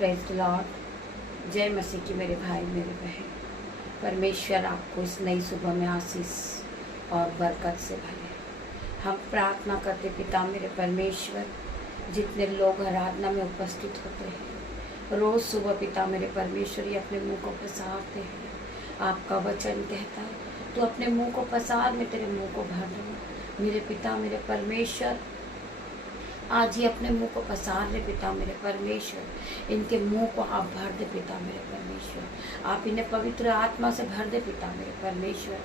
Praise the Lord. जय मसीह की मेरे भाई मेरे बहन। परमेश्वर आपको इस नई सुबह में आशीष और बरकत से भरे। हम प्रार्थना करते पिता मेरे परमेश्वर, जितने लोग आराधना में उपस्थित होते हैं रोज़ सुबह पिता मेरे परमेश्वर ये अपने मुंह को पसारते हैं। आपका वचन कहता है तो अपने मुंह को पसार, मैं तेरे मुंह को भर दूँगा। मेरे पिता मेरे परमेश्वर आज ही अपने मुंह को पसार दे पिता मेरे परमेश्वर, इनके मुंह को आप भर दे पिता मेरे परमेश्वर। आप इन्हें पवित्र आत्मा से भर दे पिता मेरे परमेश्वर।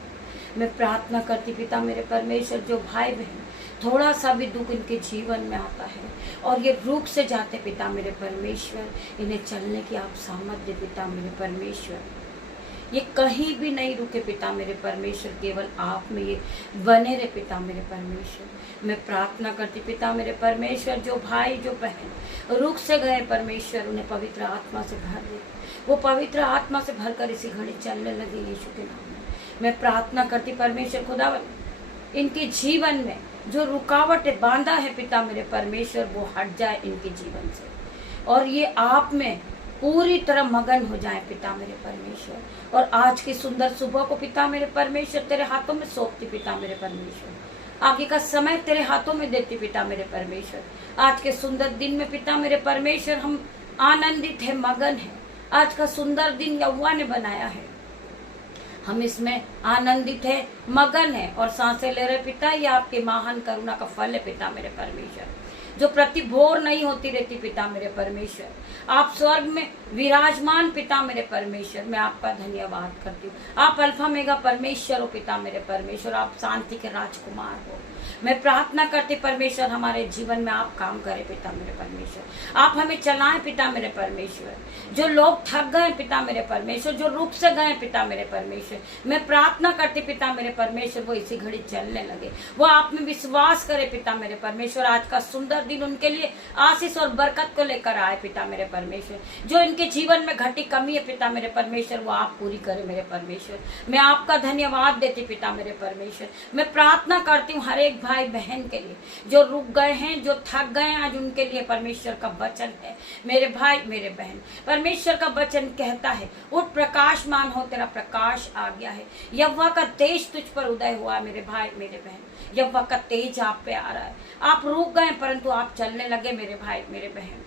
मैं प्रार्थना करती पिता मेरे परमेश्वर, जो भाई बहन थोड़ा सा भी दुख इनके जीवन में आता है और ये रुक से जाते पिता मेरे परमेश्वर, इन्हें चलने की आप सामर्थ दे पिता मेरे परमेश्वर। ये कहीं भी नहीं रुके पिता मेरे परमेश्वर, केवल आप में ये बने रहे पिता मेरे परमेश्वर। मैं प्रार्थना करती पिता मेरे परमेश्वर, जो भाई जो बहन रुक से गए परमेश्वर, उन्हें पवित्र आत्मा से भर दे। वो पवित्र आत्मा से भरकर इसी घड़ी चलने लगे यीशु के नाम में। मैं प्रार्थना करती परमेश्वर खुदावन, इनके जीवन में जो रुकावटें बांधा है पिता मेरे परमेश्वर, वो हट जाए इनके जीवन से और ये आप में पूरी तरह मगन हो जाए पिता मेरे परमेश्वर। और आज की सुंदर सुबह को पिता मेरे परमेश्वर तेरे हाथों में सौंपती पिता मेरे परमेश्वर। आगे का समय तेरे हाथों में देती पिता मेरे परमेश्वर। आज के सुंदर दिन में पिता मेरे परमेश्वर हम आनंदित है, मगन है। आज का सुंदर दिन यहोवा ने बनाया है, हम इसमें आनंदित है, मगन है और सांसें ले रहे पिता। ये आपके महान करुणा का फल है पिता मेरे परमेश्वर, जो प्रतिभोर नहीं होती रहती पिता मेरे परमेश्वर। आप स्वर्ग में विराजमान पिता मेरे परमेश्वर, मैं आपका धन्यवाद करती हूँ। आप अल्फा मेगा परमेश्वर हो पिता मेरे परमेश्वर, आप शांति के राजकुमार हो। मैं प्रार्थना करती परमेश्वर, हमारे जीवन में आप काम करें पिता मेरे परमेश्वर। आप हमें चलाएं पिता मेरे परमेश्वर। जो लोग थक गए पिता मेरे परमेश्वर, जो रुक से गए पिता मेरे परमेश्वर, मैं प्रार्थना करती पिता मेरे परमेश्वर, वो इसी घड़ी चलने लगे, वो आप में विश्वास करे पिता मेरे परमेश्वर। आज का सुंदर दिन उनके लिए आशीष और बरकत को लेकर आए पिता मेरे परमेश्वर। जो इनके जीवन में घटी कमी है पिता मेरे परमेश्वर, वो आप पूरी करे मेरे परमेश्वर। मैं आपका धन्यवाद देती पिता मेरे परमेश्वर। मैं प्रार्थना करती हूँ हर एक भाई बहन के लिए जो रुक गए हैं, जो थक गए हैं, आज उनके लिए परमेश्वर का वचन है। मेरे भाई मेरे बहन, परमेश्वर का वचन कहता है उठ प्रकाशमान हो, तेरा प्रकाश आ गया है। यहोवा का तेज तुझ पर उदय हुआ। मेरे भाई मेरे बहन, यहोवा का तेज आप पे आ रहा है। आप रुक गए परंतु आप चलने लगे मेरे भाई मेरे बहन।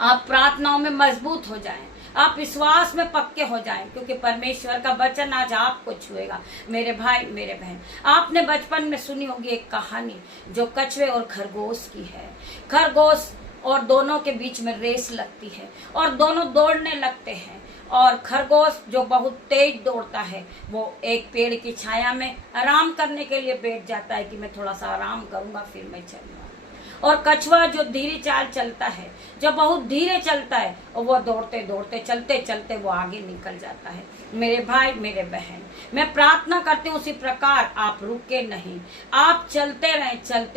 आप प्रार्थनाओं में मजबूत हो जाएं, आप विश्वास में पक्के हो जाएं, क्योंकि परमेश्वर का वचन आज आपको छुएगा मेरे भाई मेरे बहन। आपने बचपन में सुनी होगी एक कहानी जो कछुए और खरगोश की है। खरगोश और दोनों के बीच में रेस लगती है और दोनों दौड़ने लगते हैं और खरगोश जो बहुत तेज दौड़ता है वो एक पेड़ की छाया में आराम करने के लिए बैठ जाता है कि मैं थोड़ा सा आराम करूंगा फिर मैं चलूंगा। और कछुआ जो धीरे चाल चलता है, जो बहुत धीरे चलता है, और वो दौड़ते दौड़ते चलते चलते वो आगे निकल जाता है। मेरे भाई मेरे बहन, मैं प्रार्थना करती हूँ उसी प्रकार आप रुके नहीं, आप चलते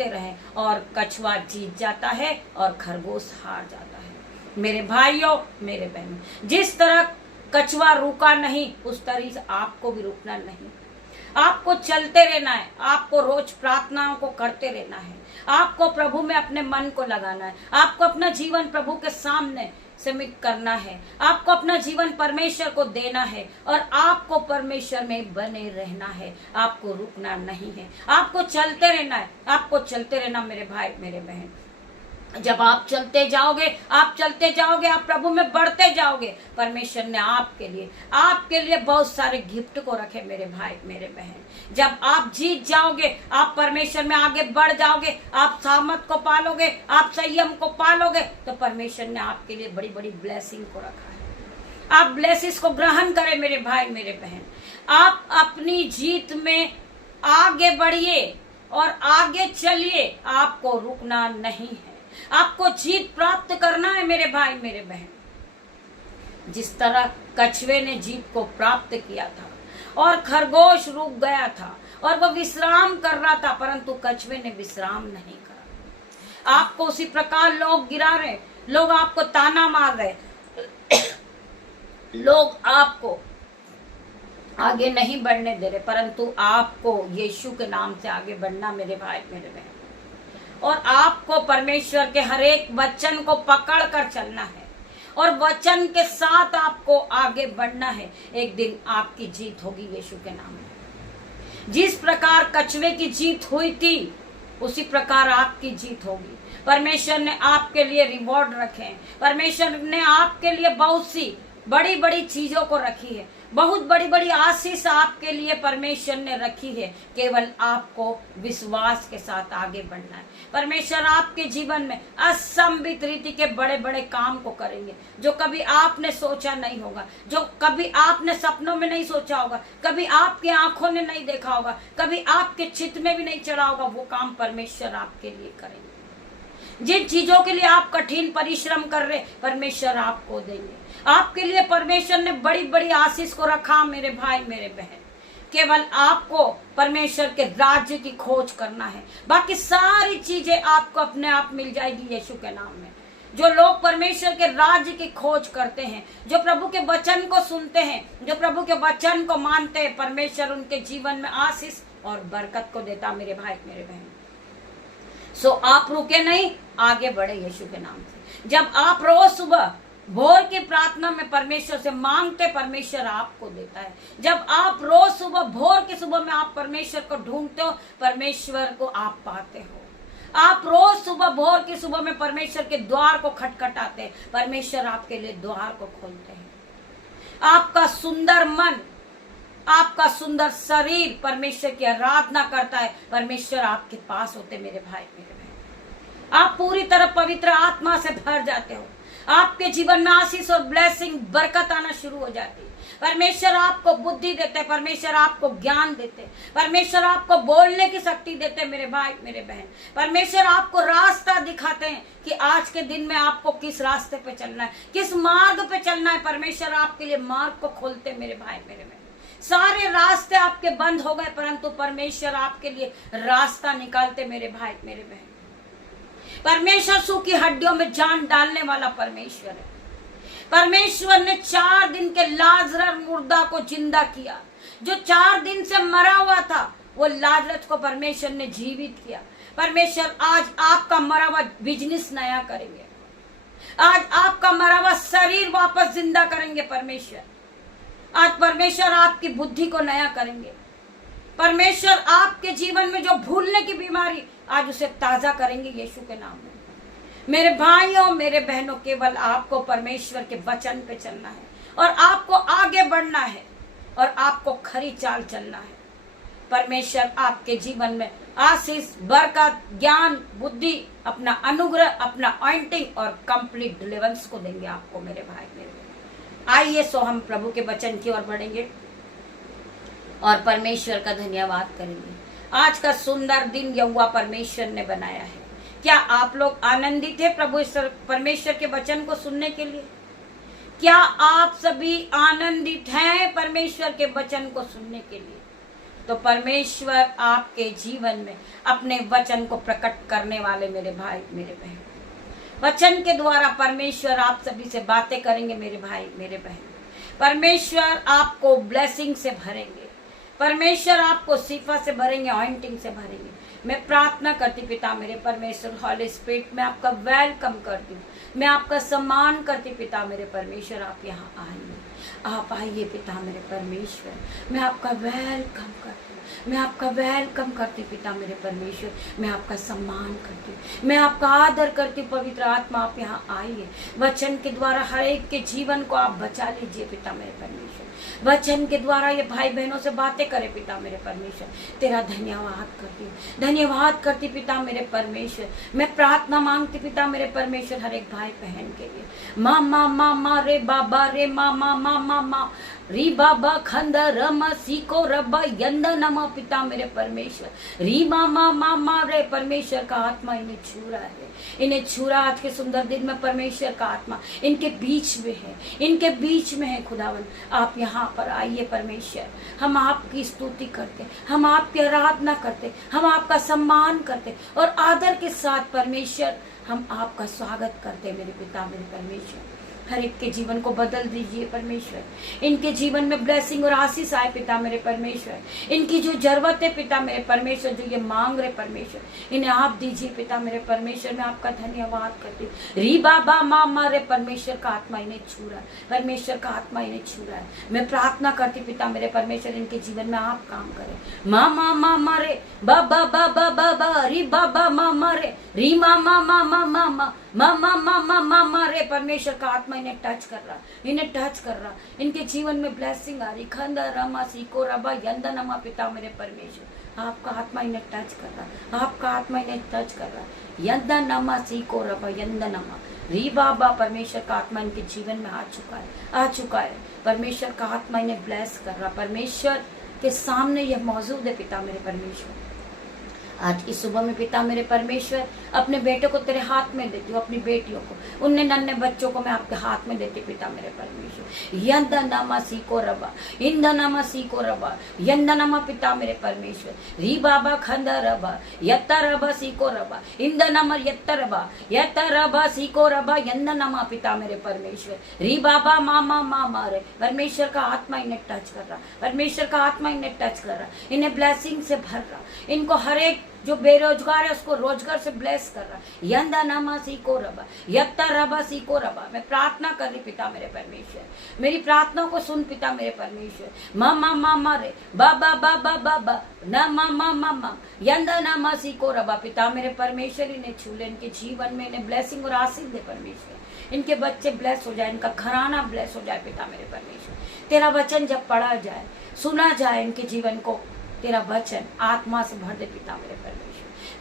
रहें और कछुआ जीत जाता है और खरगोश हार जाता है। मेरे भाइयों मेरे बहनों, जिस तरह कछुआ रुका नहीं उस तरह से आपको भी रुकना नहीं। आपको चलते रहना है, आपको रोज प्रार्थनाओं को करते रहना है, आपको प्रभु में अपने मन को लगाना है, आपको अपना जीवन प्रभु के सामने समिट करना है, आपको अपना जीवन परमेश्वर को देना है और आपको परमेश्वर में बने रहना है। आपको रुकना नहीं है, आपको चलते रहना है, आपको चलते रहना मेरे भाई मेरे बहन। जब आप चलते जाओगे आप प्रभु में बढ़ते जाओगे। परमेश्वर ने आपके लिए बहुत सारे गिफ्ट को रखे मेरे भाई मेरे बहन। जब आप जीत जाओगे, आप परमेश्वर में आगे बढ़ जाओगे, आप सामर्थ को पालोगे, आप संयम को पालोगे, तो परमेश्वर ने आपके लिए बड़ी बड़ी ब्लेसिंग को रखा है। आप ब्लेसिंग्स को ग्रहण करें मेरे भाई मेरे बहन। आप अपनी जीत में आगे बढ़िए और आगे चलिए, आपको रुकना नहीं है, आपको जीत प्राप्त करना है मेरे भाई मेरे बहन। जिस तरह कछुए ने जीत को प्राप्त किया था और खरगोश रुक गया था और वो विश्राम कर रहा था, परंतु कछुए ने विश्राम नहीं करा। आपको उसी प्रकार लोग गिरा रहे, लोग आपको ताना मार रहे, लोग आपको आगे नहीं बढ़ने दे रहे, परंतु आपको यीशु के नाम से आगे बढ़ना मेरे भाई मेरे बहन। और आपको परमेश्वर के हर एक वचन को पकड़ कर चलना है और वचन के साथ आपको आगे बढ़ना है। एक दिन आपकी जीत होगी यीशु के नाम में। जिस प्रकार कछुए की जीत हुई थी उसी प्रकार आपकी जीत होगी। परमेश्वर ने आपके लिए रिवॉर्ड रखे हैं। परमेश्वर ने आपके लिए बहुत सी बड़ी बड़ी चीजों को रखी है। बहुत बड़ी बड़ी आशीष आपके लिए परमेश्वर ने रखी है। केवल आपको विश्वास के साथ आगे बढ़ना है। परमेश्वर आपके जीवन में असंभित रीति के बड़े बड़े काम को करेंगे, जो कभी आपने सोचा नहीं होगा, जो कभी आपने सपनों में नहीं सोचा होगा, कभी आपकी आंखों ने नहीं देखा होगा, कभी आपके चित्त में भी नहीं चढ़ा होगा। वो काम परमेश्वर आपके लिए करेंगे। जिन चीजों के लिए आप कठिन परिश्रम कर रहे, परमेश्वर आपको देंगे। आपके लिए परमेश्वर ने बड़ी बड़ी आशीष को रखा मेरे भाई मेरे बहन। केवल आपको परमेश्वर के राज्य की खोज करना है, बाकी सारी चीजें आपको अपने आप मिल जाएगी यीशु के नाम में। जो लोग परमेश्वर के राज्य की खोज करते हैं, जो प्रभु के वचन को सुनते हैं, जो प्रभु के वचन को मानते हैं, परमेश्वर उनके जीवन में आशीष और बरकत को देता मेरे भाई मेरे बहन। सो आप रुके नहीं, आगे बढ़े यीशु के नाम से। जब आप रोज सुबह भोर की प्रार्थना में परमेश्वर से मांगते, परमेश्वर आपको देता है। जब आप रोज सुबह भोर की सुबह में आप परमेश्वर को ढूंढते हो, परमेश्वर को आप पाते हो। आप रोज सुबह भोर की सुबह में परमेश्वर के द्वार को खटखटाते हैं, परमेश्वर आपके लिए द्वार को खोलते हैं। आपका सुंदर मन, आपका सुंदर शरीर परमेश्वर की आराधना करता है, परमेश्वर आपके पास होते मेरे भाई मेरे बहन। आप पूरी तरह पवित्र आत्मा से भर जाते हो। आपके जीवन में आशीष और ब्लेसिंग बरकत आना शुरू हो जाती है। परमेश्वर आपको बुद्धि देते हैं, परमेश्वर आपको ज्ञान देते हैं, परमेश्वर आपको बोलने की शक्ति देते हैं मेरे भाई मेरे बहन। परमेश्वर आपको रास्ता दिखाते हैं कि आज के दिन में आपको किस रास्ते पे चलना है, किस मार्ग पे चलना है। परमेश्वर आपके लिए मार्ग को खोलते मेरे भाई मेरे बहन। सारे रास्ते आपके बंद हो गए, परंतु परमेश्वर आपके लिए रास्ता निकालते मेरे भाई मेरे बहन। परमेश्वर सूखी हड्डियों में जान डालने वाला परमेश्वर है। परमेश्वर ने 4 दिन के लाजरस मुर्दा को जिंदा किया। जो 4 दिन से मरा हुआ था, वो लाजरस को परमेश्वर ने जीवित किया। परमेश्वर आज आपका मरा हुआ बिजनेस नया करेंगे। आज आपका मरा हुआ शरीर वापस जिंदा करेंगे परमेश्वर। आज परमेश्वर आपकी बुद्धि को नया करेंगे। परमेश्वर आपके जीवन में जो भूलने की बीमारी, आज उसे ताजा करेंगे यीशु के नाम में। मेरे भाइयों मेरे बहनों, केवल आपको परमेश्वर के वचन पे चलना है और आपको आगे बढ़ना है और आपको खरी चाल चलना है। परमेश्वर आपके जीवन में आशीष, बरकत, ज्ञान, बुद्धि, अपना अनुग्रह, अपना ऑइंटिंग और कंप्लीट डिलीवरेंस को देंगे आपको मेरे भाई मेरे बहन। आइए सो हम प्रभु के वचन की ओर बढ़ेंगे और परमेश्वर का धन्यवाद करेंगे। आज का सुंदर दिन यहोवा परमेश्वर ने बनाया है। क्या आप लोग आनंदित है प्रभु परमेश्वर के वचन को सुनने के लिए? क्या आप सभी आनंदित हैं परमेश्वर के वचन को सुनने के लिए? तो परमेश्वर आपके जीवन में अपने वचन को प्रकट करने वाले मेरे भाई मेरे बहन। वचन के द्वारा परमेश्वर आप सभी से बातें करेंगे मेरे भाई मेरे बहन। परमेश्वर आपको ब्लेसिंग से भरेंगे। परमेश्वर आपको शिफा से भरेंगे, ऑइंटिंग से भरेंगे। मैं प्रार्थना करती पिता मेरे परमेश्वर, हॉली स्पिरिट में आपका वेलकम करती हूँ। मैं आपका सम्मान करती पिता मेरे परमेश्वर। आप यहाँ आइए, आप आइए पिता मेरे परमेश्वर। मैं आपका वेलकम करती हूँ, मैं आपका वेलकम करती पिता मेरे परमेश्वर। मैं आपका सम्मान करती हूँ, मैं आपका आदर करती हूँ। पवित्र आत्मा आप यहाँ आइए। वचन के द्वारा हर एक के जीवन को आप बचा लीजिए पिता मेरे परमेश्वर। वचन के द्वारा ये भाई बहनों से बातें करे पिता मेरे परमेश्वर। तेरा धन्यवाद करती हूँ, धन्यवाद करती पिता मेरे परमेश्वर। मैं प्रार्थना मांगती पिता मेरे परमेश्वर हर एक भाई बहन के लिए। मा मा मा मा रे बाबा रे मा मा मा मा मा री बाबा खंद रम सीको रबा यंद नमा पिता मेरे परमेश्वर। री मा मा मा मा रे परमेश्वर का आत्मा इन्हें छू रहा है, इन्हें छू रहा। आज के सुंदर दिन में परमेश्वर का आत्मा इनके बीच में है, इनके बीच में है। खुदावन आप यहाँ पर आइए परमेश्वर। हम आपकी स्तुति करते, हम आपकी आराधना करते, हम आपका सम्मान करते और आदर के साथ परमेश्वर हम आपका स्वागत करते मेरे पिता मेरे परमेश्वर। हर एक के जीवन को बदल दीजिए परमेश्वर। इनके जीवन में ब्लेसिंग और आशीष आए पिता मेरे परमेश्वर। इनकी जो जरूरत है पिता मेरे परमेश्वर, जो ये मांग रहे परमेश्वर, इन्हें आप दीजिए पिता मेरे परमेश्वर। मैं आपका धन्यवाद करती हूँ। री बाबा मामा रे, परमेश्वर का आत्मा इन्हें छू रहा है, परमेश्वर का आत्मा इन्हें छू रहा है। मैं प्रार्थना करती पिता मेरे परमेश्वर, इनके जीवन में आप काम करें। मामा मामा रे, बाबा बाबा बाबा, री बाबा मामा रे, री मामा मामा मामा, मामा मामा मामा रे, परमेश्वर का आत्मा इन्हें टच कर रहा, इन्हें टच कर रहा। इनके जीवन में ब्लेसिंग आ रही। खंदा रमा सीको रबा यंदा नमा, पिता मेरे परमेश्वर आपका आत्मा इन्हें टच कर रहा, आपका आत्मा इन्हें टच कर रहा। यंदा नमा सीको रबा यंदा नमा, री बाबा, परमेश्वर का आत्मा इनके जीवन में आ चुका है, आ चुका है। परमेश्वर का आत्मा इन्हें ब्लेस कर रहा। परमेश्वर के सामने यह मौजूद है पिता मेरे परमेश्वर। आज इस सुबह में पिता मेरे परमेश्वर अपने बेटे को तेरे हाथ में देती हूँ, अपनी बेटियों को, उन्हें नन्हे बच्चों को मैं आपके हाथ में देती पिता मेरे परमेश्वर। यंदनमा सीको रबा, इंदनमा सीको रबा, यंदनमा पिता मेरे परमेश्वर। री बाबा खंदा रबा, यत्ता रबा सीको रबा, इंदनमा यत्ता रबा सीको रबा, यंदनमा पिता मेरे परमेश्वर। री बाबा मामा मामा रे, परमेश्वर का आत्मा इन्हें टच कर रहा, परमेश्वर का आत्मा इन्हें टच कर रहा, इन्हें ब्लेसिंग से भर रहा। इनको हर एक जो बेरोजगार है उसको रोजगार से ब्लेस कर रहा। यंदा नामा सीको रबा, यत्ता रबा सीको रबा। मैं प्रार्थना कर रही पिता मेरे परमेश्वर, मेरी प्रार्थना को सुन पिता मेरे परमेश्वर। मामा मामा रे, बाबा बाबा बाबा, न मामा मामा, यंदा नामा सीको रबा। पिता मेरे परमेश्वर इन्हें छू ले, इनके जीवन में इन्हें ब्लेसिंग और आशीष दे परमेश्वर। इनके बच्चे ब्लेस हो जाए, इनका घराना ब्लेस हो जाए पिता मेरे परमेश्वर। तेरा वचन जब पढ़ा जाए, सुना जाए, इनके जीवन को तेरा वचन आत्मा से भर दे पिता मेरे परमेश्वर।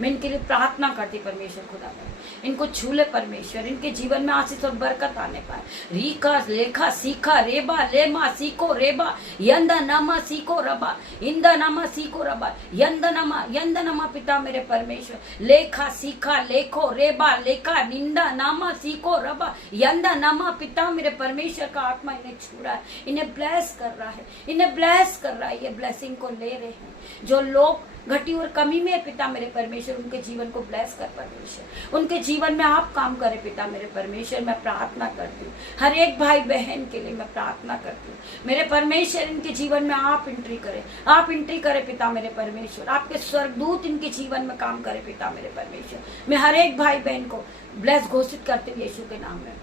मैं इनके लिए प्रार्थना करती परमेश्वर खुदा में, इनको छू ले परमेश्वर, इनके जीवन में आशीष और बरकत आने पाए। रीखा लेखा सीखा रेबा लेमा सीको रेबा, यंदा नमा सीको रबा, इंदा नमा सीको रबा, यंदा नमा पिता मेरे परमेश्वर। लेखा सीखा लेखो रेबा लेखा, निंदा नामा सीको रबा, यंदा नमा पिता मेरे परमेश्वर का आत्मा इन्हें छू रहा है, इन्हें ब्लेस कर रहा है, इन्हें ब्लेस कर रहा है। ये ब्लेसिंग को ले रहे हैं। जो लोग घटी और कमी में पिता मेरे परमेश्वर, उनके जीवन को ब्लेस कर परमेश्वर, उनके जीवन में आप काम करें पिता मेरे परमेश्वर। मैं प्रार्थना करती हूँ हर एक भाई बहन के लिए, मैं प्रार्थना करती हूँ मेरे परमेश्वर, इनके जीवन में आप एंट्री करें, आप एंट्री करें पिता मेरे परमेश्वर। आपके स्वर्गदूत इनके जीवन में काम करें पिता मेरे परमेश्वर। मैं हर एक भाई बहन को ब्लेस घोषित करती हूँ यीशु के नाम में।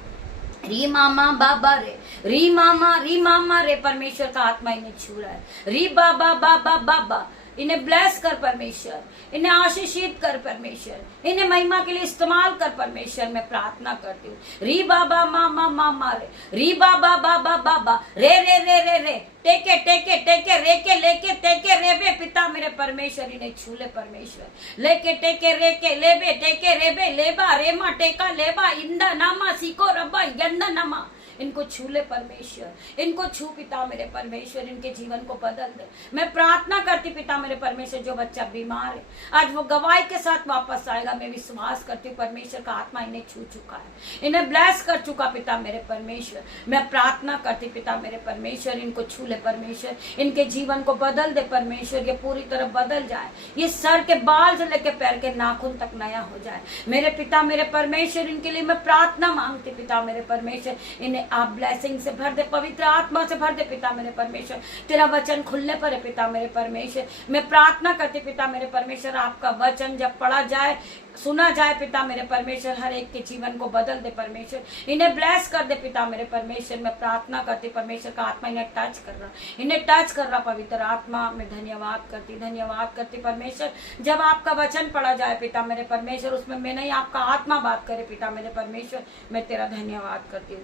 री मामा बाबा रे, री मामा रे, परमेश्वर का आत्मा इन्हें छू रहा है। री बाबा बाबा बाबा, इन्हें ब्लेस कर परमेश्वर, इन्हें आशीषित कर परमेश्वर, इन्हें महिमा के लिए इस्तेमाल कर परमेश्वर। मैं प्रार्थना करती हूँ। री बाबा मामा मामा रे, री बाबा बाबा बाबा, रे रे रे रे रे, टेके टेके टेके रेके लेके टेके रेबे पिता मेरे परमेश्वर। इन्हें छूले परमेश्वर। लेके टेके रेके लेबे टेके रेबे लेबा रेमा टेका लेबा, इंदा नामा सीको रब्बा यंदा नमा। इनको छू ले परमेश्वर, इनको छू पिता मेरे परमेश्वर, इनके जीवन को बदल दे। मैं प्रार्थना करती पिता मेरे परमेश्वर, जो बच्चा बीमार है आज वो गवाही के साथ वापस आएगा। मैं विश्वास करती हूँ परमेश्वर का आत्मा इन्हें छू चुका है, इन्हें ब्लेस कर चुका पिता मेरे परमेश्वर। मैं प्रार्थना करती पिता मेरे परमेश्वर, इनको छू ले परमेश्वर, इनके जीवन को बदल दे परमेश्वर। ये पूरी तरह बदल जाए, ये सर के बाल से लेकर पैर के नाखून तक नया हो जाए मेरे पिता मेरे परमेश्वर। इनके लिए मैं प्रार्थना मांगती पिता मेरे परमेश्वर, इन्हें आप ब्लेसिंग से भर दे, पवित्र आत्मा से भर दे पिता मेरे परमेश्वर। तेरा वचन खुलने पर है पिता मेरे परमेश्वर। मैं प्रार्थना करती पिता मेरे परमेश्वर, आपका वचन जब पढ़ा जाए, सुना जाए पिता मेरे परमेश्वर, हर एक के जीवन को बदल दे परमेश्वर, इन्हें ब्लेस कर दे पिता मेरे परमेश्वर। मैं प्रार्थना करती परमेश्वर का आत्मा इन्हें टच कर रहा, इन्हें टच कर रहा पवित्र आत्मा। मैं धन्यवाद करती परमेश्वर। जब आपका वचन पढ़ा जाए पिता मेरे परमेश्वर, उसमें मैं नहीं आपका आत्मा बात करे पिता मेरे परमेश्वर। मैं तेरा धन्यवाद करती हूँ।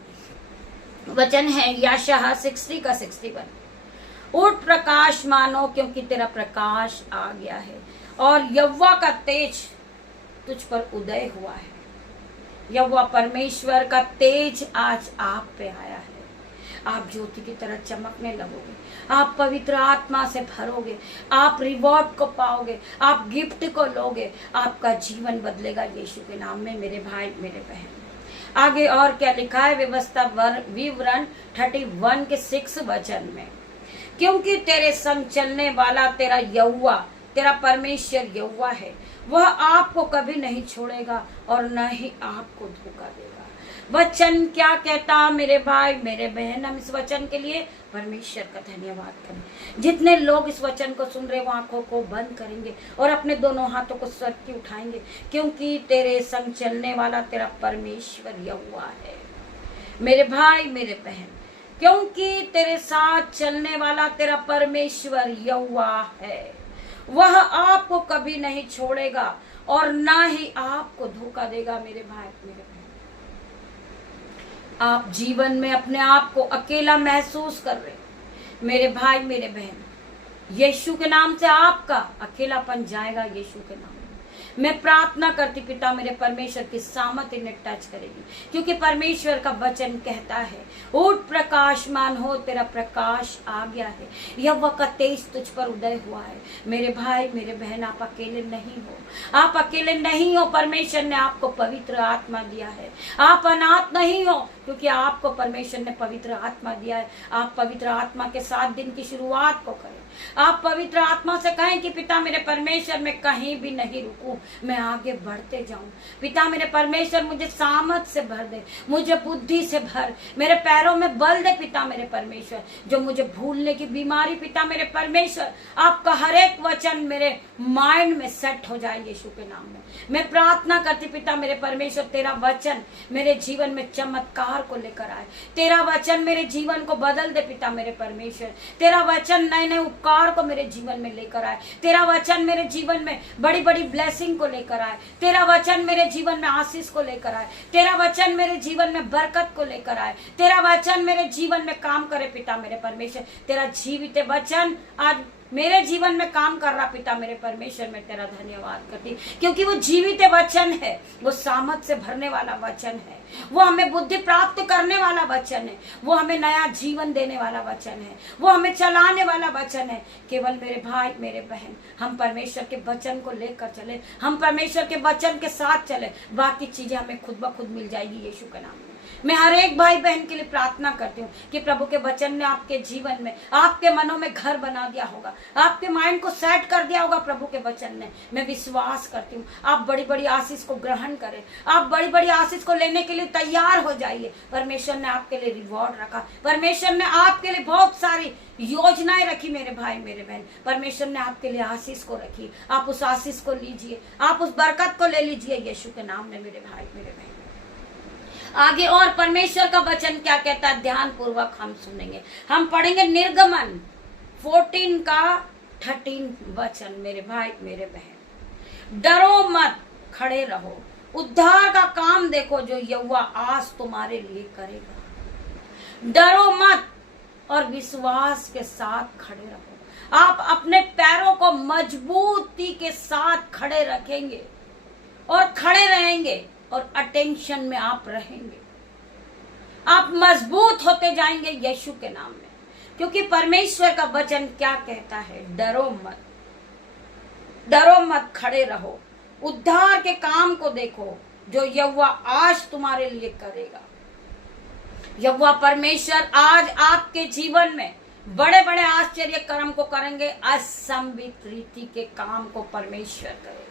वचन है यशायाह 60 का 61, उठ प्रकाश मानो क्योंकि तेरा प्रकाश आ गया है और यहोवा का तेज तुझ पर उदय हुआ है। यहोवा परमेश्वर का तेज आज आप पे आया है। आप ज्योति की तरह चमकने लगोगे, आप पवित्र आत्मा से भरोगे, आप रिवॉर्ड को पाओगे, आप गिफ्ट को लोगे, आपका जीवन बदलेगा यीशु के नाम में मेरे भाई मेरे बहन। आगे और क्या लिखा है व्यवस्था विवरण 31 के 6 वचन में, क्योंकि तेरे संग चलने वाला तेरा यहोवा, तेरा परमेश्वर यहोवा है, वह आपको कभी नहीं छोड़ेगा और न ही आपको धोखा देगा। वचन क्या कहता मेरे भाई मेरे बहन। हम इस वचन के लिए परमेश्वर का धन्यवाद करें। जितने लोग इस वचन को सुन रहे वो आंखों को बंद करेंगे और अपने दोनों हाथों को स्वर की उठाएंगे, क्योंकि तेरे संग चलने वाला तेरा परमेश्वर यहोवा है मेरे भाई मेरे बहन। क्योंकि तेरे साथ चलने वाला तेरा परमेश्वर यहोवा है। वह आपको कभी नहीं छोड़ेगा और ना ही आपको धोखा देगा मेरे भाई मेरे बहन। आप जीवन में अपने आप को अकेला महसूस कर रहे मेरे भाई मेरे बहन, यीशु के नाम से आपका अकेलापन जाएगा। यीशु के नाम मैं प्रार्थना करती पिता मेरे परमेश्वर की सामर्थ इन्हें टच करेगी, क्योंकि परमेश्वर का वचन कहता है उठ प्रकाशमान हो, तेरा प्रकाश आ गया है, यहोवा का तेज तुझ पर उदय हुआ है। मेरे भाई मेरे बहन, आप अकेले नहीं हो, आप अकेले नहीं हो। परमेश्वर ने आपको पवित्र आत्मा दिया है। आप अनाथ नहीं हो, क्योंकि आपको परमेश्वर ने पवित्र आत्मा दिया है। आप पवित्र आत्मा के साथ दिन की शुरुआत को करें। आप पवित्र आत्मा से कहें कि पिता मेरे परमेश्वर, मैं कहीं भी नहीं रुकूं, मैं आगे बढ़ते जाऊं। पिता मेरे परमेश्वर, मुझे सामर्थ से भर दे, मुझे बुद्धि से भर, मेरे पैरों में बल दे पिता मेरे परमेश्वर। जो मुझे भूलने की बीमारी पिता मेरे परमेश्वर, आपका हर एक वचन मेरे माइंड में सेट हो जाए यीशु के नाम में। मैं प्रार्थना करती पिता मेरे परमेश्वर, तेरा वचन मेरे जीवन में चमत्कार को लेकर आए। तेरा वचन मेरे जीवन को बदल दे पिता मेरे परमेश्वर। तेरा वचन नए नए उपकार को मेरे जीवन में लेकर आए। तेरा वचन मेरे जीवन में बड़ी बड़ी ब्लेसिंग को लेकर आए। तेरा वचन मेरे जीवन में आशीष को लेकर आए। तेरा वचन मेरे जीवन में बरकत को लेकर आए। तेरा वचन मेरे जीवन में काम करे पिता मेरे परमेश्वर। तेरा जीवित वचन आज मेरे जीवन में काम कर रहा पिता मेरे परमेश्वर, मैं तेरा धन्यवाद करती, क्योंकि वो जीवित वचन है, वो सामर्थ से भरने वाला वचन है, वो हमें बुद्धि प्राप्त करने वाला वचन है, वो हमें नया जीवन देने वाला वचन है, वो हमें चलाने वाला वचन है। केवल मेरे भाई मेरे बहन, हम परमेश्वर के वचन को लेकर चले, हम परमेश्वर के वचन के साथ चले, बाकी चीजें हमें खुद ब खुद मिल जाएगी यीशु के नाम में। मैं हर एक भाई बहन के लिए प्रार्थना करती हूँ कि प्रभु के वचन ने आपके जीवन में, आपके मनों में घर बना दिया होगा, आपके माइंड को सेट कर दिया होगा प्रभु के वचन ने। मैं विश्वास करती हूँ आप बड़ी बड़ी आशीष को ग्रहण करें, आप बड़ी बड़ी आशीष को लेने के लिए तैयार हो जाइए। परमेश्वर ने आपके लिए रिवॉर्ड रखा, परमेश्वर ने आपके लिए बहुत सारी योजनाएं रखी मेरे भाई मेरे बहन। परमेश्वर ने आपके लिए आशीष को रखी, आप उस आशीष को लीजिए, आप उस बरकत को ले लीजिए यीशु के नाम में मेरे भाई मेरे बहन। आगे और परमेश्वर का वचन क्या कहता है, ध्यान पूर्वक हम सुनेंगे। हम पढ़ेंगे निर्गमन 14 का 13 वचन मेरे भाई मेरे बहन। डरो मत, खड़े रहो, उद्धार का काम देखो जो यहोवा आज तुम्हारे लिए करेगा। डरो मत और विश्वास के साथ खड़े रहो। आप अपने पैरों को मजबूती के साथ खड़े रखेंगे और खड़े रहेंगे और अटेंशन में आप रहेंगे। आप मजबूत होते जाएंगे यीशु के नाम में, क्योंकि परमेश्वर का वचन क्या कहता है, डरो मत, डरो मत, खड़े रहो, उद्धार के काम को देखो जो यहोवा आज तुम्हारे लिए करेगा। यहोवा परमेश्वर आज आपके जीवन में बड़े बड़े आश्चर्य कर्म को करेंगे। असंभव रीति के काम को परमेश्वर करेगा।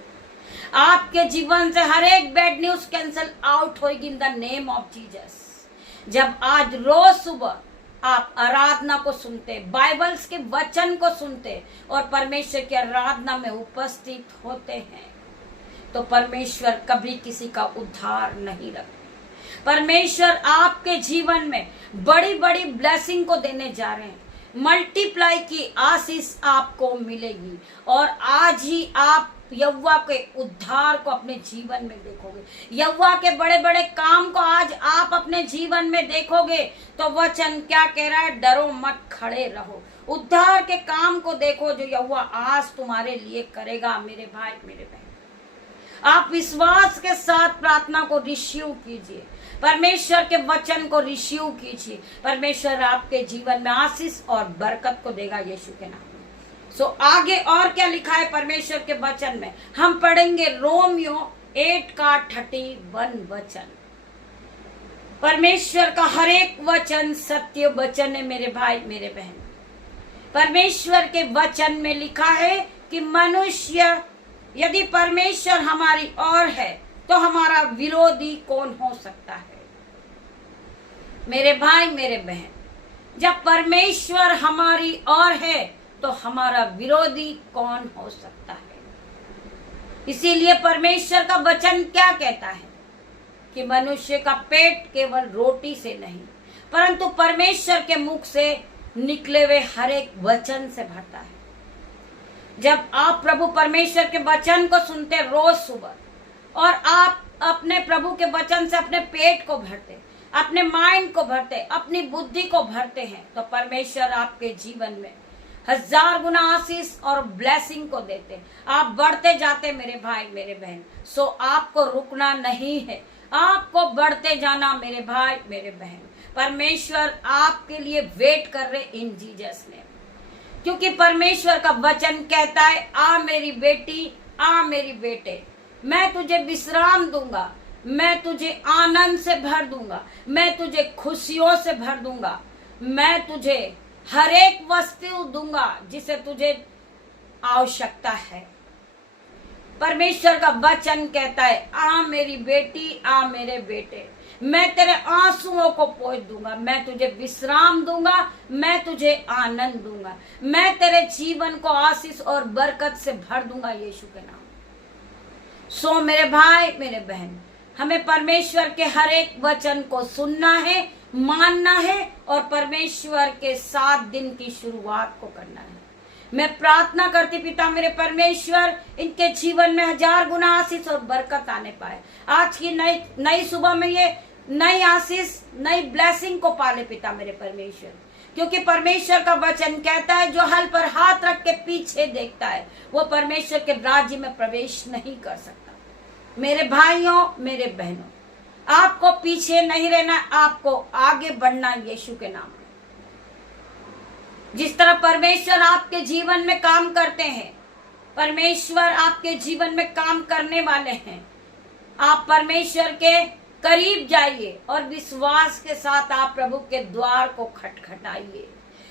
आपके जीवन से हर एक बैड न्यूज कैंसल आउट होगी in the name of Jesus. जब आज रोज सुबह आप आराधना को सुनते, बाइबल्स के वचन को सुनते और परमेश्वर की आराधना में उपस्थित होते हैं, तो परमेश्वर कभी किसी का उद्धार नहीं रखते। परमेश्वर आपके जीवन में बड़ी बड़ी ब्लेसिंग को देने जा रहे हैं। मल्टीप्लाई की आशीष आपको मिलेगी और आज ही आप यहोवा के उद्धार को अपने जीवन में देखोगे। यहोवा के बड़े बड़े काम को आज आप अपने जीवन में देखोगे। तो वचन क्या कह रहा है, डरो मत, खड़े रहो, उद्धार के काम को देखो जो यहोवा आज तुम्हारे लिए करेगा मेरे भाई मेरे बहन। आप विश्वास के साथ प्रार्थना को रिसीव कीजिए, परमेश्वर के वचन को रिसीव कीजिए। परमेश्वर आपके जीवन में आशीष और बरकत को देगा यीशु के नाम। आगे और क्या लिखा है परमेश्वर के वचन में, हम पढ़ेंगे रोमियो 8 का 31 वचन। परमेश्वर का हर एक वचन सत्य वचन है मेरे भाई मेरे बहन। परमेश्वर के वचन में लिखा है कि मनुष्य, यदि परमेश्वर हमारी ओर है तो हमारा विरोधी कौन हो सकता है। मेरे भाई मेरे बहन, जब परमेश्वर हमारी ओर है तो हमारा विरोधी कौन हो सकता है। इसीलिए परमेश्वर का वचन क्या कहता है कि मनुष्य का पेट केवल रोटी से नहीं परंतु परमेश्वर के मुख से निकले हुए हर एक वचन से भरता है। जब आप प्रभु परमेश्वर के वचन को सुनते रोज सुबह और आप अपने प्रभु के वचन से अपने पेट को भरते, अपने माइंड को भरते, अपनी बुद्धि को भरते हैं, तो परमेश्वर आपके जीवन में 1000 गुना आशीष और ब्लेसिंग को देते। आप बढ़ते जाते मेरे भाई मेरे बहन। सो आपको रुकना नहीं है, आपको बढ़ते जाना मेरे भाई मेरे बहन। परमेश्वर आपके लिए वेट कर रहे इन जीसस नेम, क्योंकि परमेश्वर का वचन कहता है, आ मेरी बेटी, आ मेरी बेटे, मैं तुझे विश्राम दूंगा, मैं तुझे आनंद से भर दूंगा, मैं तुझे खुशियों से भर दूंगा, मैं तुझे हर एक वस्तु दूंगा जिसे तुझे आवश्यकता है। परमेश्वर का वचन कहता है, आ मेरी बेटी, आ मेरे बेटे, मैं तेरे आंसुओं को पोंछ दूंगा, मैं तुझे विश्राम दूंगा, मैं तुझे आनंद दूंगा, मैं तेरे जीवन को आशीष और बरकत से भर दूंगा यीशु के नाम। सो मेरे भाई मेरे बहन, हमें परमेश्वर के हर एक वचन को सुनना है, मानना है और परमेश्वर के 7 दिन की शुरुआत को करना है। मैं प्रार्थना करती पिता मेरे परमेश्वर, इनके जीवन में 1000 गुना आशीष और बरकत आने पाए। आज की नई सुबह में ये नई आशीष, नई ब्लेसिंग को पाले पिता मेरे परमेश्वर, क्योंकि परमेश्वर का वचन कहता है, जो हल पर हाथ रख के पीछे देखता है वो परमेश्वर के राज्य में प्रवेश नहीं कर सकता। मेरे भाइयों मेरे बहनों, आपको पीछे नहीं रहना, आपको आगे बढ़ना यीशु के नाम में। जिस तरह परमेश्वर आपके जीवन में काम करते हैं, परमेश्वर आपके जीवन में काम करने वाले हैं। आप परमेश्वर के करीब जाइए और विश्वास के साथ आप प्रभु के द्वार को खटखटाइए।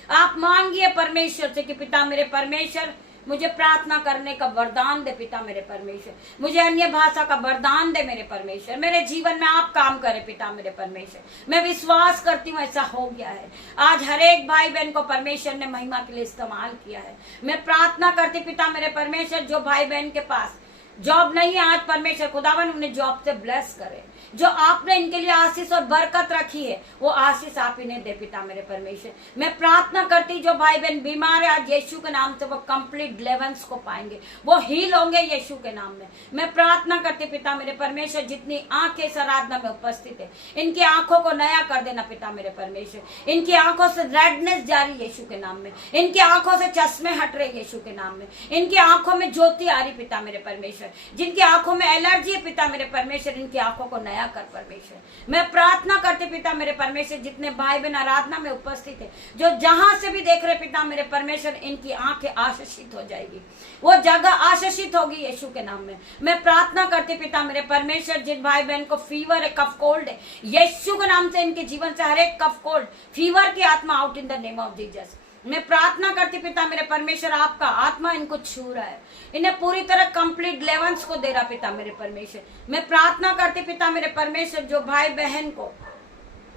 आप मांगिए परमेश्वर से कि पिता मेरे परमेश्वर, मुझे प्रार्थना करने का वरदान दे पिता मेरे परमेश्वर, मुझे अन्य भाषा का वरदान दे मेरे परमेश्वर, मेरे जीवन में आप काम करें पिता मेरे परमेश्वर। मैं विश्वास करती हूँ ऐसा हो गया है। आज हर एक भाई बहन को परमेश्वर ने महिमा के लिए इस्तेमाल किया है। मैं प्रार्थना करती पिता मेरे परमेश्वर, जो भाई बहन के पास जॉब नहीं है, आज परमेश्वर खुदावन उन्हें जॉब से ब्लेस करे। जो आपने इनके लिए आशीष और बरकत रखी है वो आशीष आप इन्हें दे पिता मेरे परमेश्वर। मैं प्रार्थना करती, जो भाई बहन बीमार है, आज यीशु के नाम से वो कंप्लीट डिलीवरेंस को पाएंगे, वो हील होंगे यीशु के नाम में। मैं प्रार्थना करती पिता मेरे परमेश्वर, जितनी आंखें इस आराधना में उपस्थित है, इनकी आंखों को नया कर देना पिता मेरे परमेश्वर। इनकी आंखों से रेडनेस जारी यीशु के नाम में, इनकी आंखों से चश्मे हट रहे यीशु के नाम में, इनकी आंखों में ज्योति आ रही पिता मेरे परमेश्वर। जिनकी आंखों में एलर्जी है पिता मेरे परमेश्वर, इनकी आंखों को नया कर परमेश्वर। मैं प्रार्थना करते पिता मेरे परमेश्वर, जितने भाई बहन आराधना में उपस्थित है, जो जहां से भी देख रहे पिता मेरे परमेश्वर, इनकी आंखें आशीषित हो जाएगी, वो जगह आशीषित होगी यीशु के नाम में। मैं प्रार्थना करते पिता मेरे परमेश्वर, जिन भाई बहन को फीवर है, कफ कोल्ड है, यीशु के नाम से इनके जीवन से हर एक कफ कोल्ड फीवर की आत्मा out in the name of Jesus. मैं प्रार्थना करती पिता मेरे परमेश्वर, आपका आत्मा इनको छू रहा है, इन्हें पूरी तरह कंप्लीट डिलीवरेंस को दे रहा पिता मेरे परमेश्वर। मैं प्रार्थना करती पिता मेरे परमेश्वर, जो भाई बहन को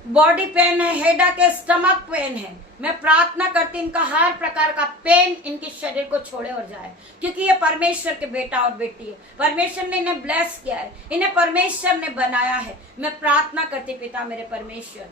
बॉडी पेन है, हेडेक है, स्टमक पेन है, मैं प्रार्थना करती इनका हर प्रकार का पेन इनके शरीर को छोड़े और जाए, क्योंकि ये परमेश्वर के बेटा और बेटी है। परमेश्वर ने इन्हें ब्लेस किया है, इन्हें परमेश्वर ने बनाया है। मैं प्रार्थना करती पिता मेरे परमेश्वर,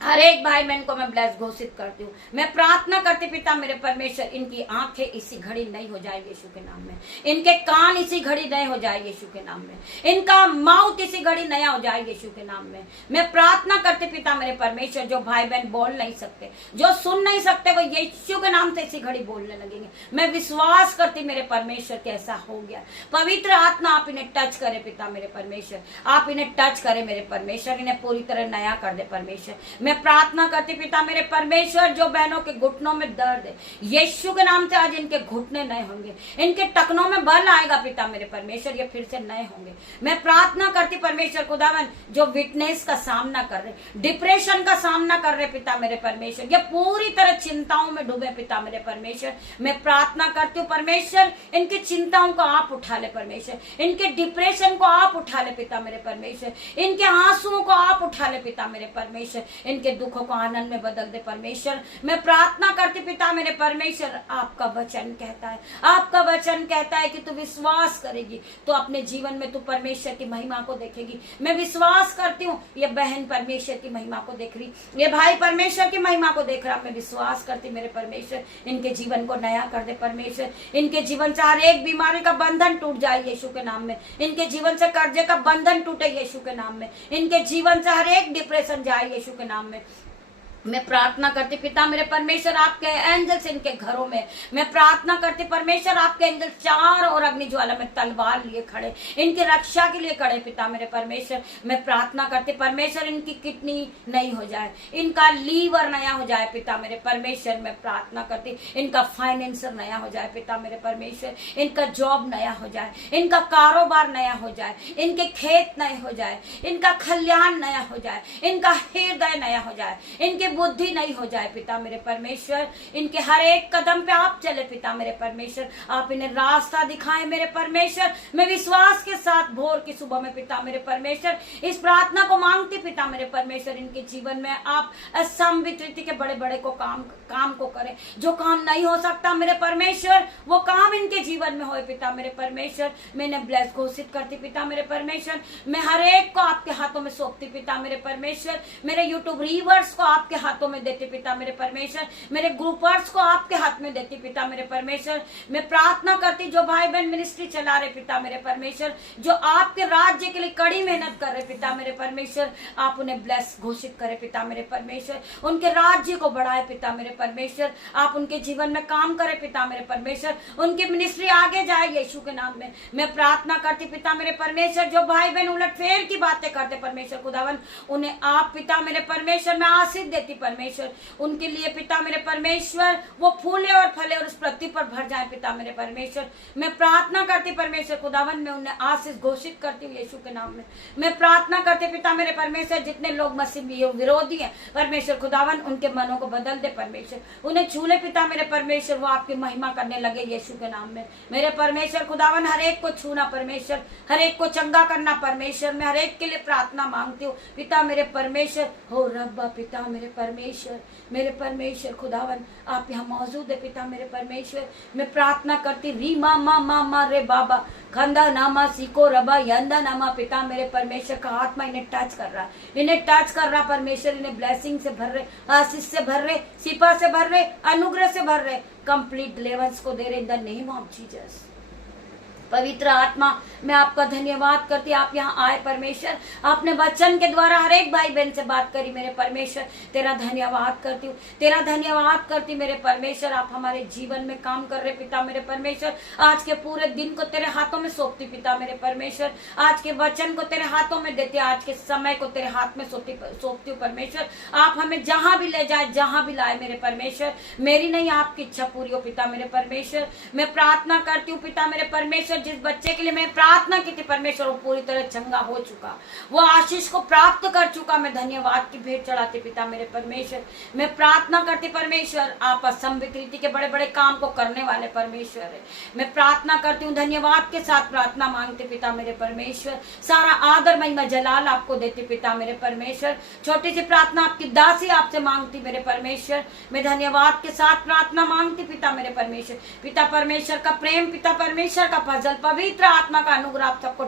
हर एक भाई बहन को मैं ब्लेस घोषित करती हूँ। मैं प्रार्थना करती पिता मेरे परमेश्वर, इनकी आंखें इसी घड़ी नहीं हो जाए यीशु के नाम में, इनके कान इसी घड़ी नए हो जाए यीशु के नाम में, इनका माउथ इसी घड़ी नया हो जाए यीशु के नाम में। मैं प्रार्थना करती पिता मेरे परमेश्वर, जो भाई बहन बोल नहीं सकते, जो सुन नहीं सकते, वो यीशु के नाम से इसी घड़ी बोलने लगेंगे। मैं विश्वास करती मेरे परमेश्वर कि ऐसा हो गया। पवित्र आत्मा आप इन्हें टच करे पिता मेरे परमेश्वर, आप इन्हें टच करे मेरे परमेश्वर, इन्हें पूरी तरह नया कर दे परमेश्वर। मैं मैं प्रार्थना करती पिता मेरे परमेश्वर, जो बहनों के घुटनों में दर्द है, यीशु के नाम से आज इनके घुटने नए होंगे, इनके टखनों में बल आएगा पिता मेरे परमेश्वर, ये फिर से नए होंगे। मैं प्रार्थना करती परमेश्वर खुदावन, जो विटनेस का सामना कर रहे, डिप्रेशन का सामना कर रहे पिता मेरे परमेश्वर, ये पूरी तरह चिंताओं में डूबे पिता मेरे परमेश्वर, मैं प्रार्थना करती हूँ परमेश्वर, इनकी चिंताओं को आप उठा ले परमेश्वर, इनके डिप्रेशन को आप उठा ले पिता मेरे परमेश्वर, इनके आंसुओं को आप उठा ले पिता मेरे परमेश्वर, इनके दुखों को आनंद में बदल दे परमेश्वर। मैं प्रार्थना करती पिता मेरे परमेश्वर, आपका वचन कहता है, आपका वचन कहता है कि तू विश्वास करेगी तो अपने जीवन में तू परमेश्वर की महिमा को देखेगी। मैं विश्वास करती हूँ ये बहन परमेश्वर की महिमा को देख रही, ये भाई परमेश्वर की महिमा को देख रहा। मैं विश्वास करती मेरे परमेश्वर, इनके जीवन को नया कर दे परमेश्वर, इनके जीवन से हर एक बीमारी का बंधन टूट जाए यीशु के नाम में, इनके जीवन से कर्जे का बंधन टूटे यीशु के नाम में, इनके जीवन से हर एक डिप्रेशन जाए यीशु के नाम में। मैं प्रार्थना करती पिता मेरे परमेश्वर, आपके एंजल्स इनके घरों में, मैं प्रार्थना करती परमेश्वर, आपके एंजल चार और अग्नि ज्वाला में तलवार लिए खड़े, इनकी रक्षा के लिए खड़े पिता मेरे परमेश्वर। मैं प्रार्थना करती परमेश्वर, इनकी किडनी नई हो जाए, इनका लीवर नया हो जाए पिता मेरे परमेश्वर। मैं प्रार्थना करती इनका फाइनेंसर नया हो जाए पिता मेरे परमेश्वर, इनका जॉब नया हो जाए, इनका कारोबार नया हो जाए, इनके खेत नए हो जाए, इनका कल्याण नया हो जाए, इनका हृदय नया हो जाए, इनके बुद्धि नहीं हो जाए पिता मेरे परमेश्वर, इनके हर एक कदम पे आप चले पिता मेरे परमेश्वर, आप इन्हें रास्ता दिखाएं मेरे परमेश्वर। मैं विश्वास के साथ भोर की सुबह में पिता मेरे परमेश्वर इस प्रार्थना को मांगती पिता मेरे परमेश्वर, इनके जीवन में आप असंभव रीति के बड़े बड़े को काम को करें, जो काम नहीं हो सकता मेरे परमेश्वर वो काम इनके जीवन में हो पिता मेरे परमेश्वर। मैंने ब्लेस घोषित करती पिता मेरे परमेश्वर, मैं हर एक को आपके हाथों में सौंपती पिता मेरे परमेश्वर, मेरे यूट्यूब रीवर्स को आपके हाथों में देती पिता मेरे परमेश्वर, मेरे ग्रुपर्स को आपके हाथ में देती पिता मेरे परमेश्वर। मैं प्रार्थना करती जो भाई बहन मिनिस्ट्री चला रहे पिता मेरे परमेश्वर, जो आपके राज्य के लिए कड़ी मेहनत कर रहे पिता मेरे परमेश्वर, आप उन्हें ब्लेस घोषित करें पिता मेरे परमेश्वर, उनके राज्य को बढ़ाए पिता मेरे परमेश्वर, आप उनके जीवन में काम करें पिता मेरे परमेश्वर, उनकी मिनिस्ट्री आगे जाए यीशु के नाम में। मैं प्रार्थना करती पिता मेरे परमेश्वर, जो भाई बहन उलटफेर की बातें करते परमेश्वर खुदावन, उन्हें आप पिता मेरे परमेश्वर में आशीष देती परमेश्वर, उनके लिए पिता मेरे परमेश्वर वो फूले और फले और उस पृथ्वी पर भर जाए पिता मेरे परमेश्वर। मैं प्रार्थना करती परमेश्वर खुदावन, मैं उन्हें आशीष घोषित करती हूँ यीशु के नाम में। मैं प्रार्थना करती पिता मेरे परमेश्वर, जितने लोग मसीह विरोधी हैं परमेश्वर खुदावन, उनके मनों को बदल दे परमेश्वर, उन्हें छूले पिता मेरे परमेश्वर, वो आपकी महिमा करने लगे यीशु के नाम में। मेरे परमेश्वर खुदावन, हर एक को छूना परमेश्वर, हर एक को चंगा करना परमेश्वर, मैं हर एक के लिए प्रार्थना मांगती हूँ पिता मेरे परमेश्वर। हो रब्बा पिता मेरे परमेश्वर, मेरे परमेश्वर खुदावन, आप यहाँ मौजूद है पिता मेरे परमेश्वर। मैं प्रार्थना करती री मा मा मा मा रे बाबा खंदा नामा सीको रबा यंदा नामा, पिता मेरे परमेश्वर का आत्मा इन्हें टच कर रहा, इन्हें टच कर रहा परमेश्वर, इन्हें ब्लेसिंग से भर रहे, आशीष से भर रहे, सिपा से भर रहे, अनुग्रह से भर रहे, कंप्लीट डिलीवरेंस को दे रहे in the name of Jesus. पवित्र आत्मा, मैं आपका धन्यवाद करती, आप यहाँ आए परमेश्वर, आपने वचन के द्वारा हर एक भाई बहन से बात करी मेरे परमेश्वर, तेरा धन्यवाद करती हूँ, तेरा धन्यवाद करती मेरे परमेश्वर। आप हमारे जीवन में काम कर रहे पिता मेरे परमेश्वर, आज के पूरे दिन को तेरे हाथों में सौंपती पिता मेरे परमेश्वर, आज के वचन को तेरे हाथों में देती, आज के समय को तेरे हाथ में सौंपती हूँ परमेश्वर। आप हमें जहां भी ले जाए, जहां भी लाए मेरे परमेश्वर, मेरी नहीं आपकी इच्छा पूरी हो पिता मेरे परमेश्वर। मैं प्रार्थना करती हूँ पिता मेरे परमेश्वर, जिस बच्चे के लिए मैं प्रार्थना की थी परमेश्वर, वो पूरी तरह चंगा हो चुका, वो आशीष को प्राप्त कर चुका, मैं धन्यवाद की भेंट चढ़ाती पिता मेरे परमेश्वर। मैं प्रार्थना करती परमेश्वर, आप असंभव रीति के बड़े बड़े काम को करने वाले परमेश्वर है। मैं प्रार्थना करती हूँ, धन्यवाद के साथ प्रार्थना मांगते पिता मेरे परमेश्वर, सारा आदर महिमा जलाल आपको देती पिता मेरे परमेश्वर। छोटी सी प्रार्थना आपकी दासी आपसे मांगती मेरे परमेश्वर, मैं धन्यवाद के साथ प्रार्थना मांगती पिता मेरे परमेश्वर। पिता परमेश्वर का प्रेम, पिता परमेश्वर का फजल, पवित्र आत्मा का अनुग्रह आप सबको